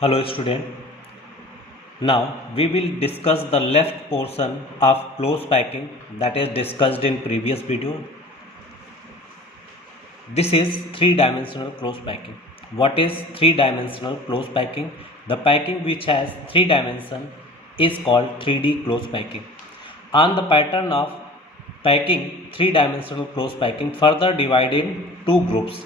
Hello student. Now we will discuss the left portion of close packing that is discussed in previous video. This is three-dimensional close packing. What is three-dimensional close packing? The packing which has three dimensions is called 3D close packing. On the pattern of packing, three-dimensional close packing further divided in two groups.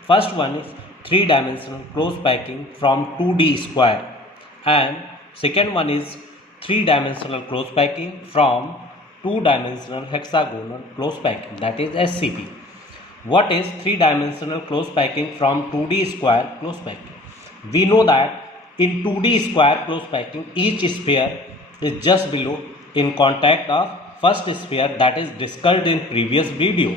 First one is three-dimensional close packing from 2D square, and second one is three-dimensional close packing from two-dimensional hexagonal close packing, that is SCP. What is three-dimensional close packing from 2D square close packing? We know that in 2D square close packing, each sphere is just below in contact of first sphere, that is discussed in previous video.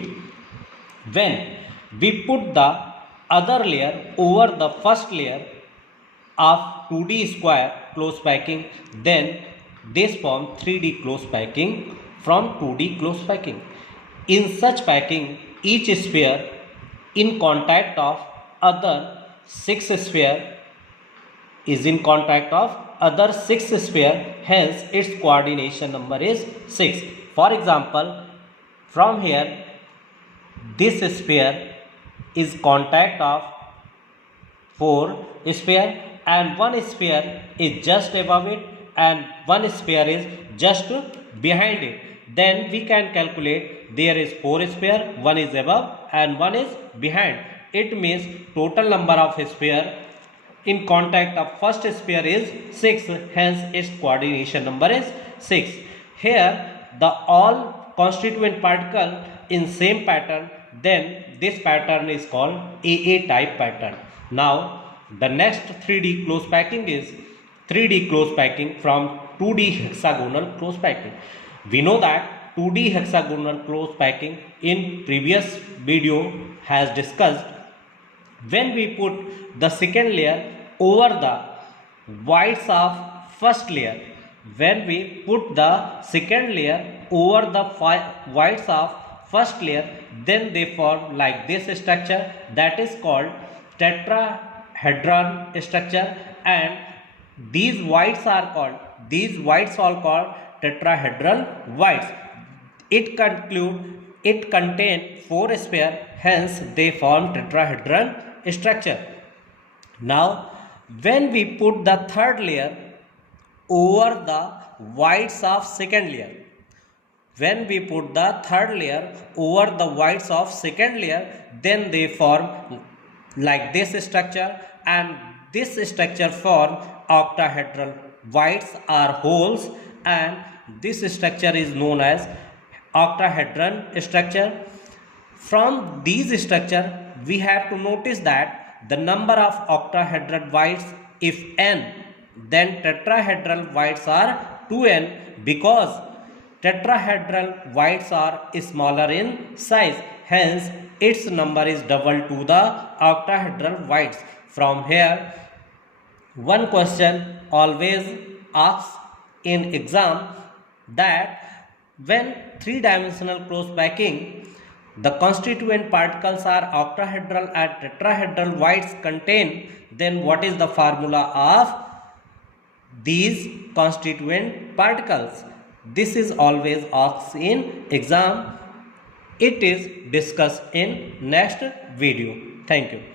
When we put the other layer over the first layer of 2D square close packing, then this form 3D close packing from 2D close packing. In such packing, each sphere in contact of other 6 sphere is in contact of other 6 sphere, hence its coordination number is 6. For example, from here this sphere is contact of 4 sphere and one sphere is just above it and one sphere is just behind it. Then we can calculate there is 4 sphere, one is above and one is behind. It means total number of sphere in contact of first sphere is 6, hence its coordination number is 6. Here the all constituent particle in same pattern, then this pattern is called AA type pattern. Now the next 3D close packing is 3D close packing from 2D hexagonal close packing. We know that 2D hexagonal close packing in previous video has discussed. When we put the second layer over the whites of first layer, when we put the second layer over the whites of first layer, then they form like this structure, that is called tetrahedron structure, and these whites are called tetrahedral whites. It contain 4 sphere, hence they form tetrahedron structure. Now when we put the third layer over the whites of second layer, when we put the third layer over the whites of second layer, then they form like this structure, and this structure form octahedral whites are holes, and this structure is known as octahedron structure. From these structure we have to notice that the number of octahedral whites, if n, then tetrahedral whites are 2n, because tetrahedral whites are smaller in size, hence its number is double to the octahedral whites. From here one question always asks in exam that when three-dimensional close packing, the constituent particles are octahedral and tetrahedral whites contain, then what is the formula of these constituent particles? This is always asked in exam. It is discussed in next video. Thank you.